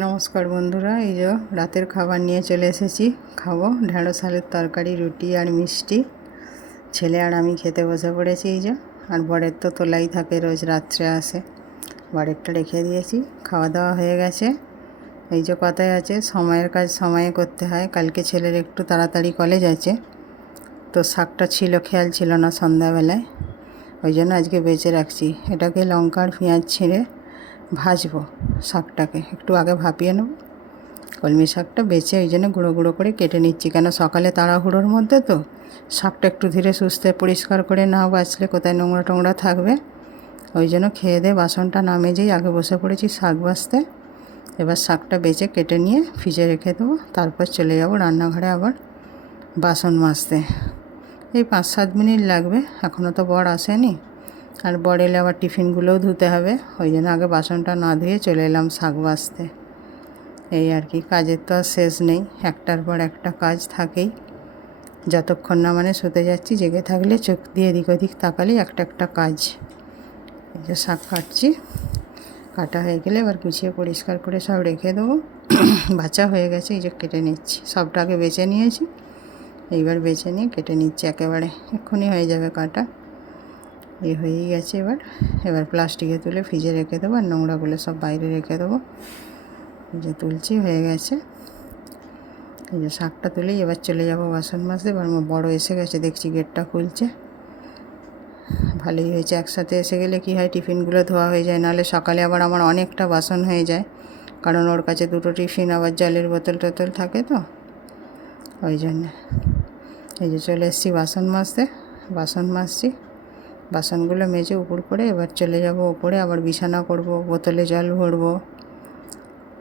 নমস্কার বন্ধুরা, এই যে রাতের খাবার নিয়ে চলে এসেছি। খাবো ঢেঁড়স আলুর তরকারি, রুটি আর মিষ্টি। ছেলে আর আমি খেতে বসে পড়েছি। এই যে আর বরের তো তোলাই থাকে, রোজ রাত্রে আসে, বরেরটা রেখে দিয়েছি। খাওয়া দাওয়া হয়ে গেছে। এই যে কথায় আছে, সময়ের কাজ সময়ে করতে হয়। কালকে ছেলের একটু তাড়াতাড়ি কলেজ আছে, তো শাকটা ছিল, খেয়াল ছিল না সন্ধ্যাবেলায়, ওই জন্য আজকে বেঁচে রাখছি। এটাকে লঙ্কা আর পেঁয়াজ ছিঁড়ে ভাজবো। শাকটাকে একটু আগে ভাপিয়ে নেব। কলমি শাকটা বেছে ওই জন্য গুঁড়ো গুঁড়ো করে কেটে নিচ্ছি, কেন সকালে তাড়াহুড়োর মধ্যে তো শাকটা একটু ধীরে সুস্থে পরিষ্কার করে না বাছলে কোথায় নোংরা টোংরা থাকবে। ওই জন্য খেয়ে দিয়ে বাসনটা না মেজেই আগে বসে পড়েছি শাক বাছতে। এবার শাকটা বেছে কেটে নিয়ে ফ্রিজে রেখে দেবো, তারপর চলে যাব রান্নাঘরে আবার বাসন মাজতে। এই 5-7 মিনিট লাগবে, এখনও তো বর আসেনি। আর বর এলে আবার টিফিনগুলোও ধুতে হবে, ওই জন্য আগে বাসনটা না ধুয়ে চলে এলাম শাক বাছতে। এই আর কি, কাজের তো আর শেষ নেই, একটার পর একটা কাজ থাকেই। যতক্ষণ না মানে শুতে যাচ্ছি, জেগে থাকলে চোখ দিয়ে এদিক ওদিক তাকালেই একটা একটা কাজ। এই যে শাক কাটছি, কাটা হয়ে গেলে এবার গুছিয়ে পরিষ্কার করে সব রেখে দেবো। বাছা হয়ে গেছে, এই যে কেটে নিচ্ছি। সবটা আগে বেছে নিয়েছি, এইবার বেছে নিয়ে কেটে নিচ্ছি একেবারে, এক্ষুনি হয়ে যাবে কাটা। এই হয়েই গেছে। এবার প্লাস্টিকে তুলে ফ্রিজে রেখে দেবো, আর নোংরাগুলো সব বাইরে রেখে দেবো। এই যে তুলছি, হয়ে গেছে। এই যে শাকটা তুলেই এবার চলে যাব বাসন মাজতে। এবার আমার বড় এসে গেছে, দেখছি গেটটা খুলছে। ভালোই হয়েছে, একসাথে এসে গেলে কি হয়, টিফিনগুলো ধোয়া হয়ে যায়, নাহলে সকালে আবার আমার অনেকটা বাসন হয়ে যায়, কারণ ওর কাছে 2টো টিফিন, আবার জলের বোতল টোতল থাকে, তো ওই জন্যে। এই যে চলে এসেছি বাসন মাজতে, বাসন মাজছি। বাসনগুলো মেজে উপর করে এবার চলে যাব উপরে, আবার বিছানা করব, বোতলে জল ভরবো।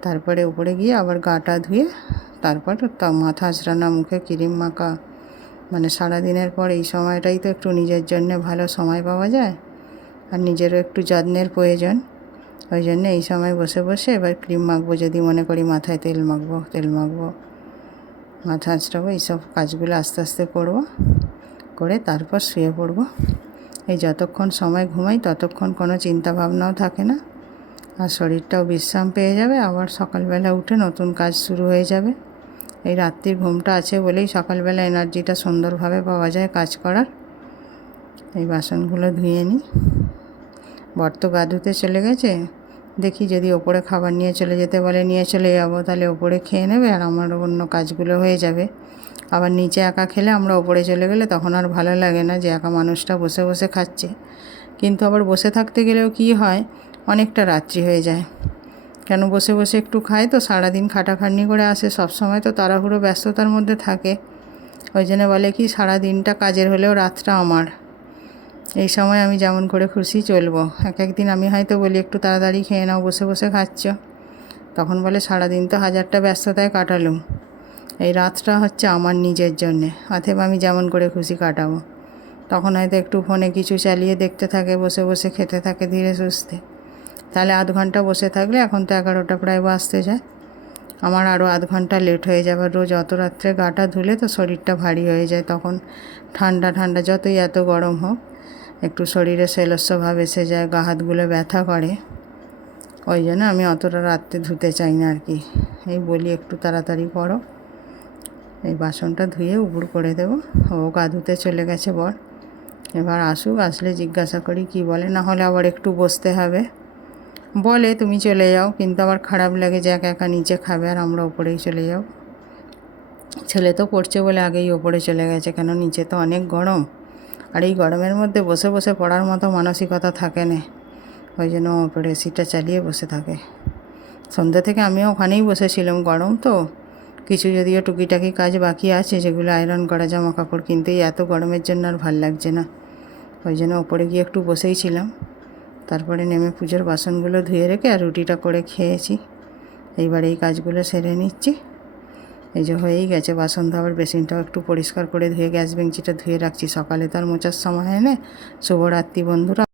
তারপরে উপরে গিয়ে আবার গাটা ধুয়ে তারপর মাথা আঁচড়ানো, মুখে ক্রিম মাখা। মানে সারাদিনের পর এই সময়টাই তো একটু নিজের জন্যে ভালো সময় পাওয়া যায়, আর নিজেরও একটু যত্নের প্রয়োজন। ওই জন্য এই সময় বসে বসে এবার ক্রিম মাখবো, যদি মনে করি মাথায় তেল মাখবো, মাথা আঁচড়াবো। এইসব কাজগুলো আস্তে আস্তে করব, করে তারপর শুয়ে পড়বো। এই যতক্ষণ সময় ঘুমাই ততক্ষণ কোনো চিন্তা ভাবনাও থাকে না, আর শরীরটাও বিশ্রাম পেয়ে যাবে। আবার সকালবেলা উঠে নতুন কাজ শুরু হয়ে যাবে। এই রাত্রির ঘুমটা আছে বলেই সকালবেলা এনার্জিটা সুন্দরভাবে পাওয়া যায় কাজ করার। এই বাসনগুলো ধুয়ে নিই। বর তো গা ধুতে চলে গেছে, দেখি যদি ওপরে খাবার নিয়ে চলে যেতে বলে নিয়ে চলে যাব, তাহলে ওপরে খেয়ে নেবে, আর আমার অন্য কাজগুলো হয়ে যাবে। আবার নিচে একা খেলে, আমরা ওপরে চলে গেলে তখন আর ভালো লাগে না যে একা মানুষটা বসে বসে খাচ্ছে। কিন্তু আবার বসে থাকতে গেলেও কি হয়, অনেকটা রাত্রি হয়ে যায়। কেন, বসে বসে একটু খায় তো, সারাদিন খাটাখাটনি করে আসে, সব সময় তো তাড়াহুড়ো ব্যস্ততার মধ্যে থাকে। ওই জন্য বলে কি, সারা দিনটা কাজের হলেও রাতটা আমার। এই সময় আমি যেমন করে খুশি চলবো। একদিন আমি হয়তো বলি একটু তাড়াতাড়ি খেয়ে নাও, বসে বসে খাচ্ছ, তখন বলে সারাদিন তো হাজারটা ব্যস্ততায় কাটালুম, এই রাতটা হচ্ছে আমার নিজের জন্যে, অতএব আমি যেমন করে খুশি কাটাবো। তখন হয়তো একটু ফোনে কিছু চালিয়ে দেখতে থাকে, বসে বসে খেতে থাকে ধীরে সুস্থে। তাহলে আধ ঘন্টা বসে থাকলে, এখন তো 11টা প্রায় বাজতে যায়, আমার আরও আধ ঘন্টা লেট হয়ে যাবে। রোজ অত রাত্রে গাটা ধুলে তো শরীরটা ভারী হয়ে যায়, তখন ঠান্ডা ঠান্ডা, যতই এত গরম হোক, একটু শরীরে সেলস্য ভাব এসে যায়, গা হাতগুলো ব্যথা করে। ওই জন্য আমি অতটা রাত্রে ধুতে চাই না আর কি। এই বলি একটু তাড়াতাড়ি করো। এই বাসনটা ধুয়ে উপুড় করে দেবো। ও গা ধুতে চলে গেছে বর, এবার আসুক, আসলে জিজ্ঞাসা করি কি বলে। না হলে আবার একটু বসতে হবে, বলে তুমি চলে যাও, কিন্তু আবার খারাপ লাগে যে একা একা নিচে খাবে আর আমরা ওপরেই চলে যাও। ছেলে তো পড়ছে বলে আগেই ওপরে চলে গেছে, কেন নিচে তো অনেক গরম, আর এই গরমের মধ্যে বসে বসে পড়ার মতো মানসিকতা থাকে না, ওই জন্য ওপরে এসিটা চালিয়ে বসে থাকে। সন্ধ্যে থেকে আমিও ওখানেই বসেছিলাম, গরম তো, কিছু যদিও টুকিটাকি কাজ বাকি আছে, যেগুলো আয়রন করা জামা কাপড়, কিন্তু এই এত গরমের জন্য আর ভাল লাগছে না, ওই জন্য ওপরে গিয়ে একটু বসেই ছিলাম। তারপরে নেমে পুজোর বাসনগুলো ধুয়ে রেখে আর রুটিটা করে খেয়েছি। এইবার এই কাজগুলো সেরে নিচ্ছি। এই যে হয়েই গেছে বাসন ধোয়ার, বেসিনটাও একটু পরিষ্কার করে ধুয়ে গ্যাস বেঞ্চিটা ধুয়ে রাখছি, সকালে তো আর মোচার সময় হয় না। শুভরাত্রি বন্ধুরা।